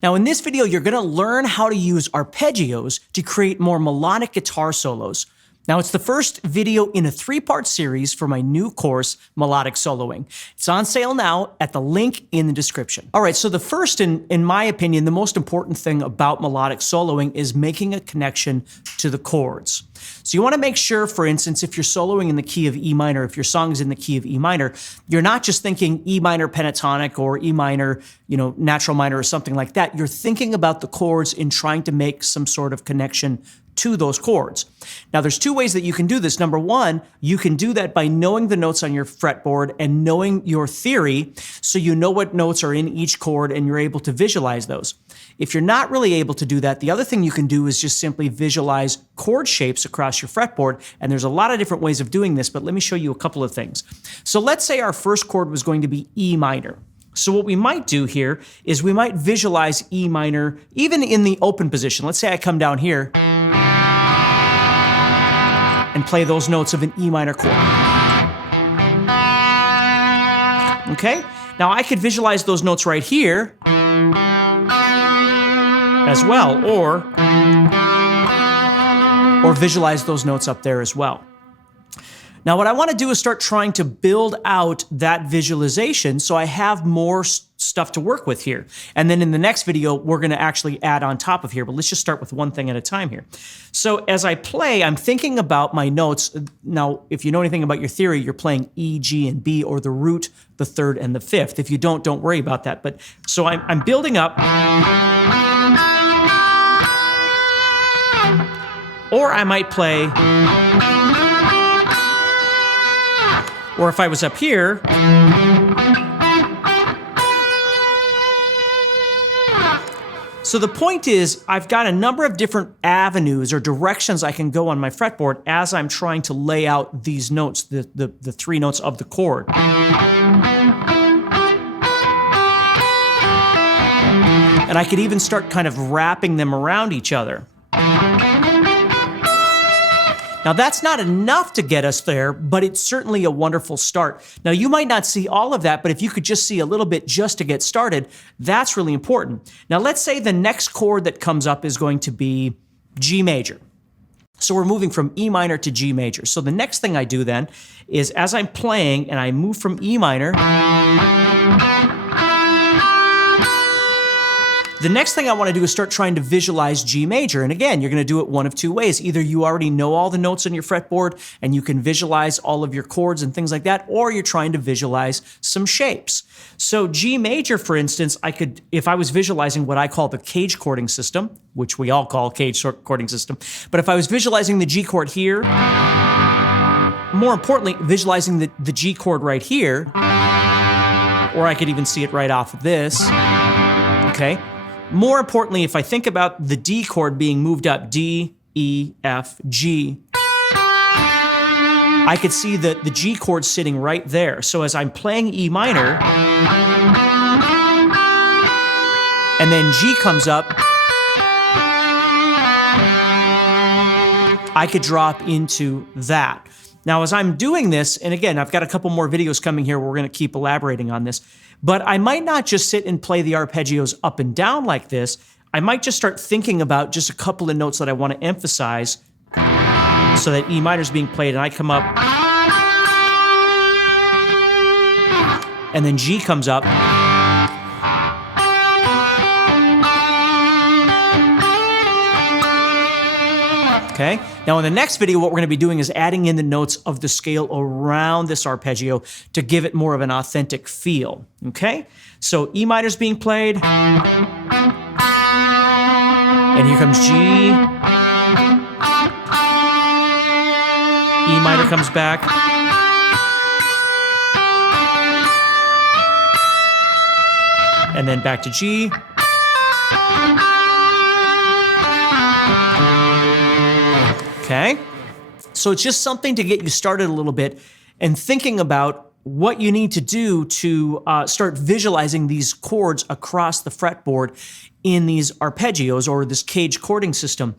Now in this video, you're gonna learn how to use arpeggios to create more melodic guitar solos. Now it's the first video in a 3-part series for my new course, Melodic Soloing. It's on sale now at the link in the description. All right, so the first, in my opinion, the most important thing about melodic soloing is making a connection to the chords. So you wanna make sure, for instance, if you're soloing in the key of E minor, if your song is in the key of E minor, you're not just thinking E minor pentatonic or E minor, natural minor or something like that. You're thinking about the chords and trying to make some sort of connection to those chords. Now there's 2 ways that you can do this. Number 1, you can do that by knowing the notes on your fretboard and knowing your theory, so you know what notes are in each chord and you're able to visualize those. If you're not really able to do that, the other thing you can do is just simply visualize chord shapes across your fretboard, and there's a lot of different ways of doing this, but let me show you a couple of things. So let's say our first chord was going to be E minor. So what we might do here is we might visualize E minor even in the open position. Let's say I come down here and play those notes of an E minor chord. Okay? Now I could visualize those notes right here as well, or visualize those notes up there as well. Now what I want to do is start trying to build out that visualization so I have more stuff to work with here. And then in the next video, we're going to actually add on top of here, but let's just start with one thing at a time here. So as I play, I'm thinking about my notes. Now, if you know anything about your theory, you're playing E, G, and B, or the root, the 3rd, and the 5th. If you don't worry about that. But so I'm building up. Or I might play, or if I was up here, so the point is, I've got a number of different avenues or directions I can go on my fretboard as I'm trying to lay out these notes, the 3 notes of the chord. And I could even start kind of wrapping them around each other. Now that's not enough to get us there, but it's certainly a wonderful start. Now you might not see all of that, but if you could just see a little bit just to get started, that's really important. Now let's say the next chord that comes up is going to be G major. So we're moving from E minor to G major. So the next thing I do then is, as I'm playing and I move from E minor, the next thing I want to do is start trying to visualize G major. And again, you're going to do it one of 2 ways. Either you already know all the notes on your fretboard and you can visualize all of your chords and things like that, or you're trying to visualize some shapes. So G major, for instance, I could, if I was visualizing what I call the cage chording system, which we all call cage chording system, but if I was visualizing the G chord here, more importantly, visualizing the G chord right here, or I could even see it right off of this, okay? More importantly, if I think about the D chord being moved up, D, E, F, G, I could see the G chord sitting right there. So as I'm playing E minor, and then G comes up, I could drop into that. Now, as I'm doing this, and again, I've got a couple more videos coming here where we're going to keep elaborating on this, but I might not just sit and play the arpeggios up and down like this. I might just start thinking about just a couple of notes that I want to emphasize so that E minor is being played and I come up, and then G comes up, okay? Now in the next video, what we're going to be doing is adding in the notes of the scale around this arpeggio to give it more of an authentic feel, okay? So E minor is being played, and here comes G, E minor comes back, and then back to G, okay? So it's just something to get you started a little bit and thinking about what you need to do to start visualizing these chords across the fretboard in these arpeggios or this cage chording system.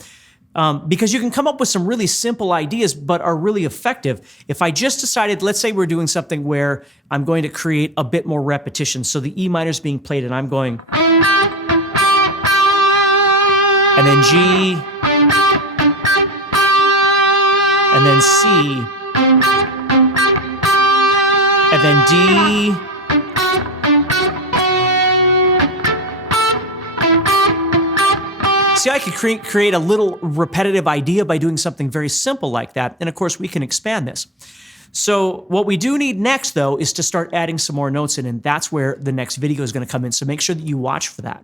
Because you can come up with some really simple ideas, but are really effective. If I just decided, let's say we're doing something where I'm going to create a bit more repetition. So the E minor is being played and I'm going. and then G, and then C, and then D, see, I could create a little repetitive idea by doing something very simple like that, and of course we can expand this. So what we do need next, though, is to start adding some more notes in, and that's where the next video is going to come in, so make sure that you watch for that.